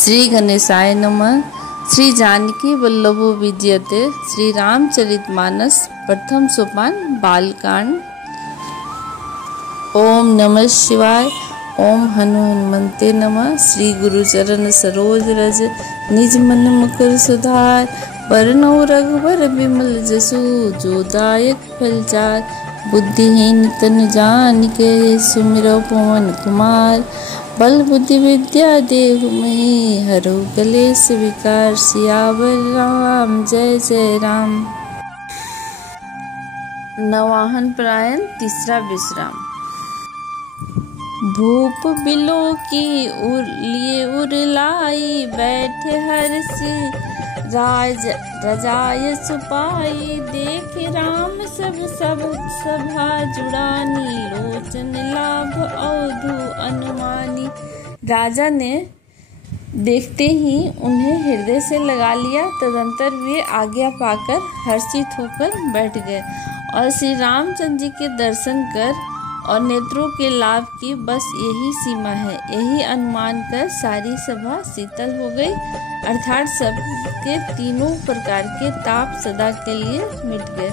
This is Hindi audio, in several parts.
श्री गणेशाय नमः। श्री जानकी वल्लभो विजयते। श्री रामचरितमानस प्रथम सोपान बालकांड। ओम नमः शिवाय। ओम हनुमन्ते नमः। श्री गुरुचरण सरोज रज निज मन मुकुर सुधार। वरनौ रघुबर बिमल जसु जो दायक फलचार। बुद्धिहीन तन जानिके सुमिरौ पवन कुमार। बल बुद्धि विद्या देहु मही हरौ कलेश विकार। सियावर राम जय जय राम। नवाहन परायण तीसरा विश्राम। भूप बिलो की लिए उरलाई। बैठे हर्षि राज रजाय सुपाई। देख राम सब सभा जुड़ानी। लोचन लाभ अवधु अनुमानी। राजा ने देखते ही उन्हें हृदय से लगा लिया। तदंतर वे आज्ञा पाकर हर्षित होकर बैठ गए और श्री रामचंद्र जी के दर्शन कर और नेत्रों के लाभ की बस यही सीमा है। यही अनुमान कर सारी सभा शीतल हो गई, अर्थात सबके तीनों प्रकार के ताप सदा के लिए मिट गए।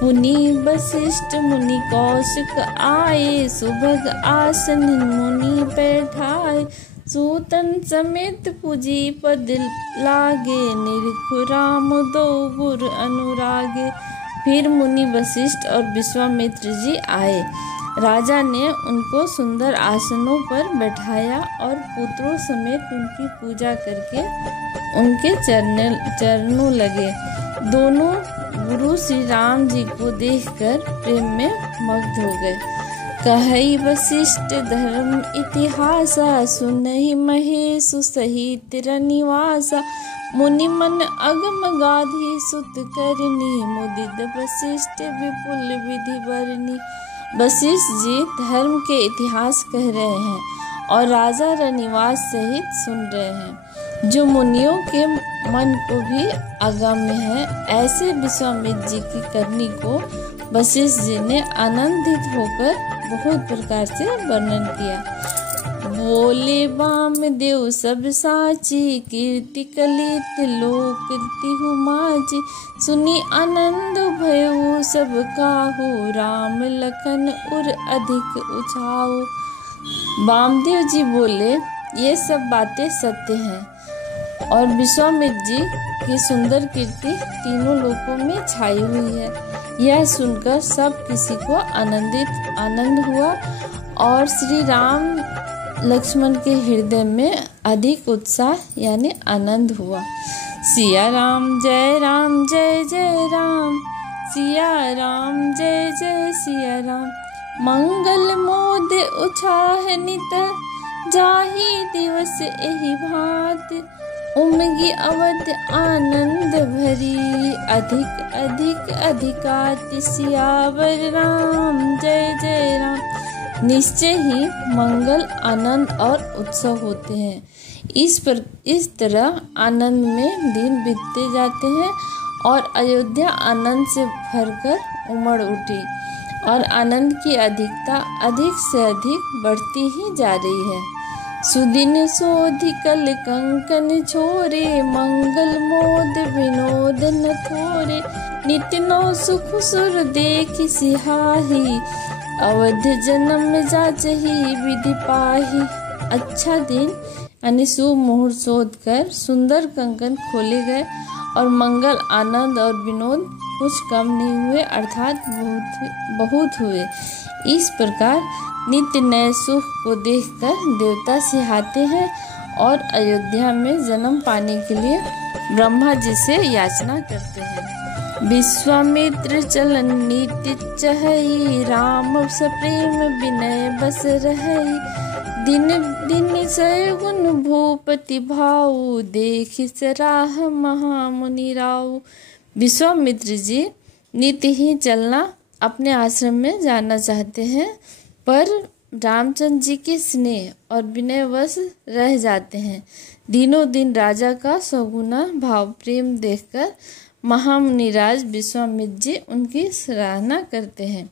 पुनि वशिष्ठ मुनि कौशिक आए। सुभग आसन मुनि बैठाए। सूतन समेत पूजी पद लागे। निरखु राम दो गुर अनुरागे। फिर मुनि वशिष्ठ और विश्वामित्र जी आए। राजा ने उनको सुंदर आसनों पर बैठाया और पुत्रों समेत उनकी पूजा करके उनके चरणों लगे। दोनों गुरु श्री राम जी को देखकर प्रेम में मग्न हो गए। कहई वशिष्ठ धर्म इतिहासा। सुनहि महेश सहित रनिवासा। मुनि मन अगम गाधी सुत करनी। मुदित वशिष्ठ विपुल विधि बरनी। वशिष्ठ जी धर्म के इतिहास कह रहे हैं और राजा रनिवास सहित सुन रहे हैं, जो मुनियों के मन को भी अगम्य है। ऐसे विश्वामित्र जी की करनी को वशिष्ठ जी ने आनंदित होकर बहुत प्रकार से वर्णन किया। बोले वामदेव सब साची। कीर्ति कलित लोक तिहु माची। सुनी आनंद भयो सब काहू। राम लखन उर अधिक उछाऊ। वामदेव जी बोले, ये सब बातें सत्य हैं और विश्वामित्र जी की सुंदर कीर्ति तीनों लोकों में छाई हुई है। यह सुनकर सब किसी को आनंद हुआ और श्री राम लक्ष्मण के हृदय में अधिक उत्साह यानी आनंद हुआ। सिया राम जय जय राम। सिया राम जय जय सिया राम। मंगल मोद उछाह नित। जाहि दिवस एहि भांति। उमगी अवध आनंद भरी। अधिक अधिक अधिकाति। सियावर राम जय जय राम। निश्चय ही मंगल आनंद और उत्सव होते हैं। इस तरह आनंद में दिन बीतते जाते हैं और अयोध्या आनंद से भरकर उमड़ उठी और आनंद की अधिकता अधिक से अधिक बढ़ती ही जा रही है। सुदिन सोधि कल कंकन छोरे। मंगल मोद विनोद न थोरे। नित्य नौ सुख सुर देख सिहाही। अवध जन्म जाचहि विधि पाही। अच्छा दिन यानी शुभ मुहूर्त शोध कर सुंदर कंकन खोले गए और मंगल आनंद और विनोद कुछ कम नहीं हुए, अर्थात बहुत हुए। इस प्रकार नित्य नए सुख को देखकर देवता सिहाते हैं और अयोध्या में जन्म पाने के लिए ब्रह्मा जी से याचना करते हैं। विश्वामित्र चलन नीति चहई। राम सप्रेम विनय बस रहई। दिन दिन सयगुन भूपति भाऊ। देखि सराह महामुनि राऊ। विश्वामित्र जी नित्य ही चलना अपने आश्रम में जाना चाहते हैं, पर रामचंद्र जी के स्नेह और विनयवश रह जाते हैं। दिनों दिन राजा का सौगुना भाव प्रेम देखकर महामुनिराज विश्वामित्र जी उनकी सराहना करते हैं।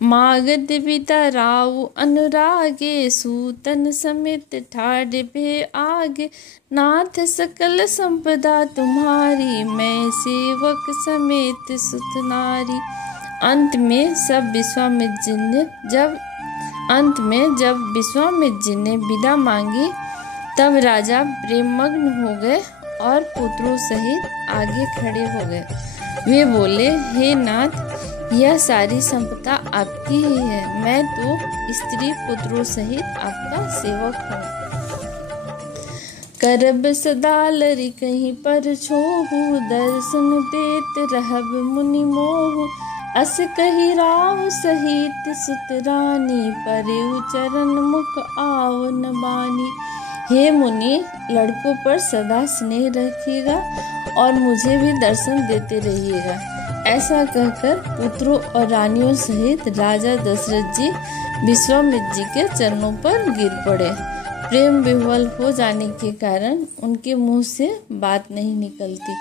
मागध बिता राव अनुरागे, सूतन समेत ठाड़ भे आगे। नाथ सकल संपदा तुम्हारी, मैं सेवक समेत सुत नारी। अंत में जब विश्वामित्र जी ने विदा मांगी, तब राजा प्रेममग्न हो गए और पुत्रों सहित आगे खड़े हो गए। वे बोले, हे नाथ, यह सारी संपदा आपकी ही है। मैं तो स्त्री पुत्रों सहित आपका सेवक हूँ। करब सदा लरि कहीं पर छोहू, दर्शन देत रहब मुनि मोहू। अस कही राव सहित सुत रानी, परेउ चरण मुख आवन बानी। हे मुनि, लड़कों पर सदा स्नेह रखिएगा और मुझे भी दर्शन देते रहिएगा। ऐसा कहकर पुत्रों और रानियों सहित राजा दशरथ जी विश्वामित्र जी के चरणों पर गिर पड़े। प्रेम विह्वल हो जाने के कारण उनके मुंह से बात नहीं निकलती।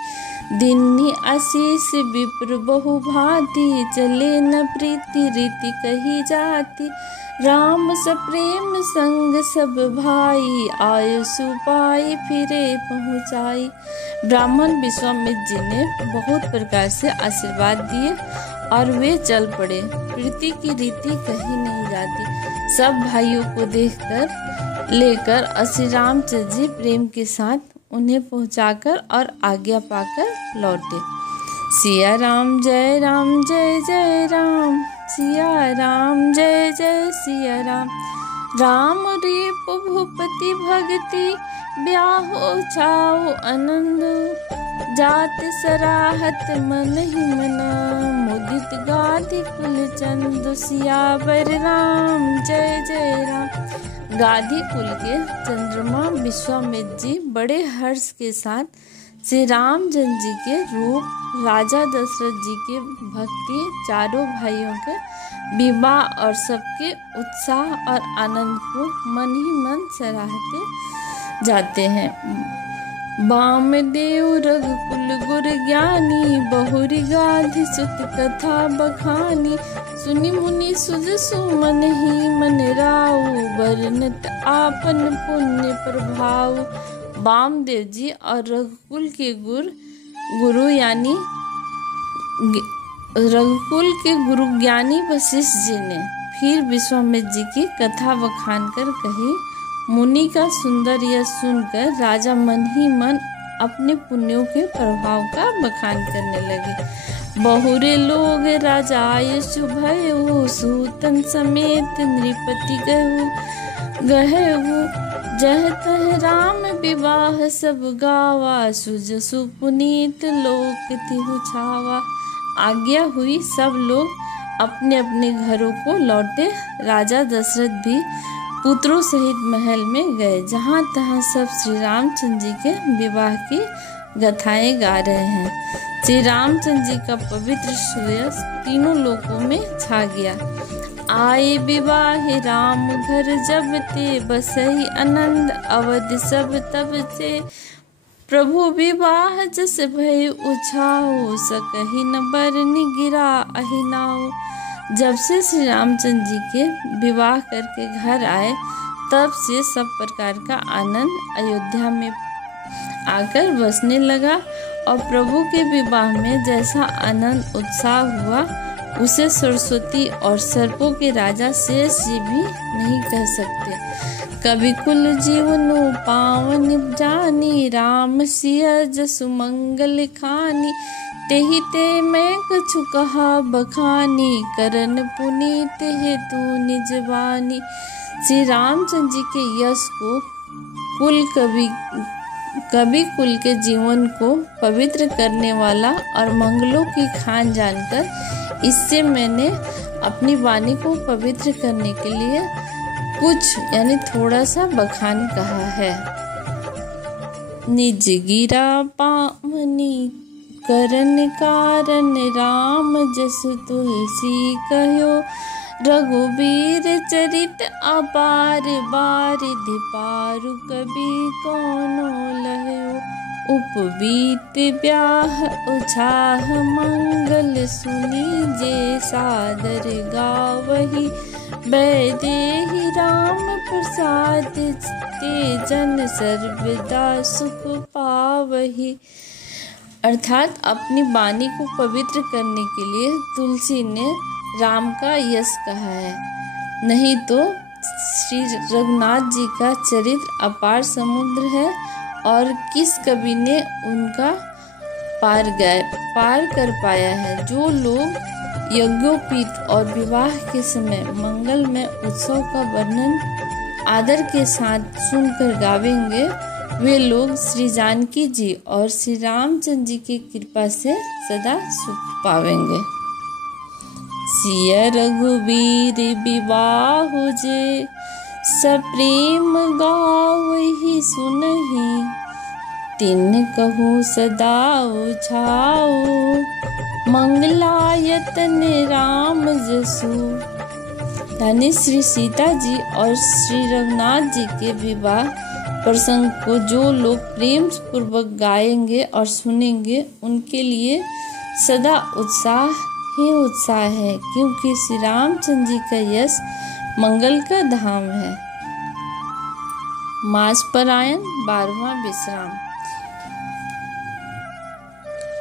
दीन्ही आशीष विप्र बहु भांति, चले न प्रीति रीति कही जाती। राम सप्रेम संग सब भाई, आयुषु पाई फिरे पहुँचाई। ब्राह्मण विश्वामित्र जी ने बहुत प्रकार से आशीर्वाद दिए और वे चल पड़े। प्रीति की रीति कही नहीं जाती। सब भाइयों को लेकर श्री रामचंद्र जी प्रेम के साथ उन्हें पहुंचाकर और आज्ञा पाकर लौटे। सिया राम जय जय राम, सिया राम जय जय सिया राम। राम रीप भूपति भगति, ब्याहो छाओ आनंद। जात सराहत मन ही मना, मुदित गाधि कुल चंद। सियावर राम जय राम। गाधी कुल के चंद्रमा विश्वामित्र जी बड़े हर्ष के साथ श्री रामचंद्र जी के रूप, राजा दशरथ जी के भक्ति, चारों भाइयों के विवाह और सबके उत्साह और आनंद को मन ही मन सराहते जाते हैं। वामदेव रघुकुल गुर ज्ञानी, बहुरी गाधि सुत कथा बखानी। सुनि मुनि सुजसु मन ही मन राउ, बरनत आपन पुण्य प्रभाव। वामदेव जी और रघुकुल के गुरु ज्ञानी वशिष्ठ जी ने फिर विश्वामित्र जी की कथा बखान कर कही। मुनि का सुंदर यश सुनकर राजा मन ही मन अपने पुण्यों के प्रभाव का बखान करने लगे। बहुरे लोग राजा आयुष भयउ, सूतन समेत नृपति गहु। जह तह राम विवाह सब गावा, सुजसु पुनीत लोक तिहु छावा। आज्ञा हुई, सब लोग अपने अपने घरों को लौटे। राजा दशरथ भी पुत्रों सहित महल में गए। जहाँ तहाँ सब श्री रामचंद्र जी के विवाह की गाथाएं गा रहे हैं। श्री रामचंद्र जी का पवित्र सुयश तीनों लोकों में छा गया। आए विवाह राम घर जब ते, बसहि आनंद अवध सब तब से। प्रभु विवाह जस भय उछाओ, सकहि न बरनि गिरा अहिनाओ। जब से श्री रामचंद्र जी के विवाह करके घर आए, तब से सब प्रकार का आनंद अयोध्या में आकर बसने लगा। और प्रभु के विवाह में जैसा आनंद उत्साह हुआ, उसे सरस्वती और सर्पों के राजा शेष जी भी नहीं कह सकते। कवि कुल जीवनो पावन जानी, राम सिया जसु मंगल खानी। तेहि ते मैं कछु कहा बखानी, करन पुनीत हेतु निजवानी। श्री रामचंद्र जी के यश को कवि कुल के जीवन को पवित्र करने वाला और मंगलों की खान जानकर इससे मैंने अपनी वाणी को पवित्र करने के लिए कुछ यानी थोड़ा सा बखान कहा है। निज गिरा पावनी करन कारण, राम जस तुलसी कहो। रघुबीर चरित अपार, बारिधि पारु कवि कोनो लहयो। उपवीत ब्याह उछाह मंगल सुनी जे सादर गावही वैदेही राम प्रसाद ते जन सर्वदा सुख पावही। अर्थात अपनी वाणी को पवित्र करने के लिए तुलसी ने राम का यश कहा है। नहीं तो श्री रघुनाथ जी का चरित्र अपार समुद्र है और किस कवि ने उनका पार कर पाया है। जो लोग यज्ञोपवीत और विवाह के समय मंगलमय उत्सव का वर्णन आदर के साथ सुनकर गावेंगे, वे लोग श्री जानकी जी और श्री रामचंद्र जी की कृपा से सदा सुख पावेंगे। सिया रघुवीर विवाह जे सप्रेम गावहि सुनहि तिन कहूँ सदा उछाओ मंगलायतन राम जसु। यानी श्री सीता जी और श्री रघुनाथ जी के विवाह प्रसंग को जो लोग प्रेम पूर्वक गाएंगे और सुनेंगे, उनके लिए सदा उत्साह ही उत्साह है, क्योंकि श्री रामचंद्र जी का यश मंगल का धाम है। मास परायण 12वां विश्राम।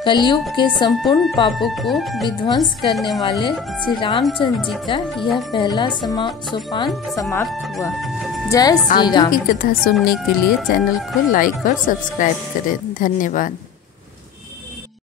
कलयुग के संपूर्ण पापों को विध्वंस करने वाले श्री रामचंद्र जी का यह पहला सोपान समाप्त हुआ। जय श्री राम। आगे की कथा सुनने के लिए चैनल को लाइक और सब्सक्राइब करें। धन्यवाद।